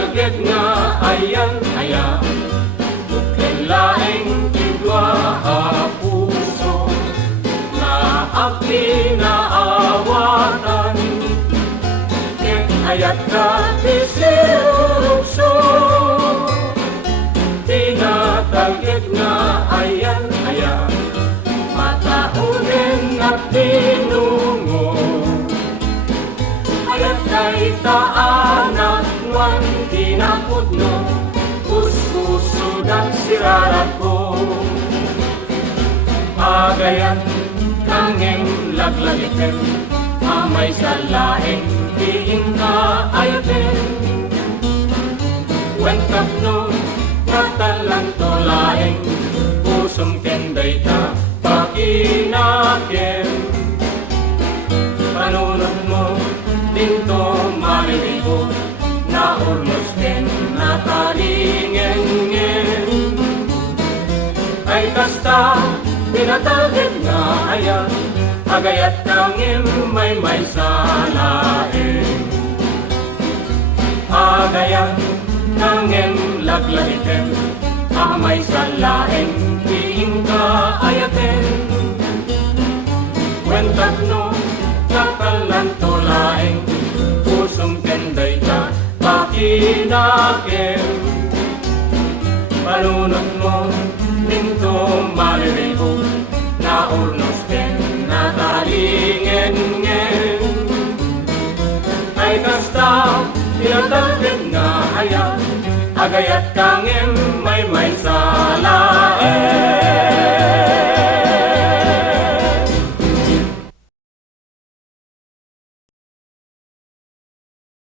talged nga ayan aya, laing tigwa puso na api na awatan, ket ayat ka tisirupso, tinatalged nga ayan aya, mataunin at tinungo, ayat kay taanak wan tinapudno, puspuso dan sirarat ko, agayan kangeng laglagitin, amay sa laeng diing ka ayatin, wentap no katalan to laeng, pusong kenday ta pakinakin, panunod mo dinto mariribo, na urnos ken na taringeng-ngeng, ay kasta pinatalged nga ayan, agayat kangem may salaeng, agayan kangem laglagitem, amay salaeng diing ka ayaten, wentat no kakalan to laeng, pusong kenday ka pakinakin, panunod mo minto maliribo, na urnos ken na taringeng-ngeng, ay kasta pinatalged nga ayan, agayat kangem may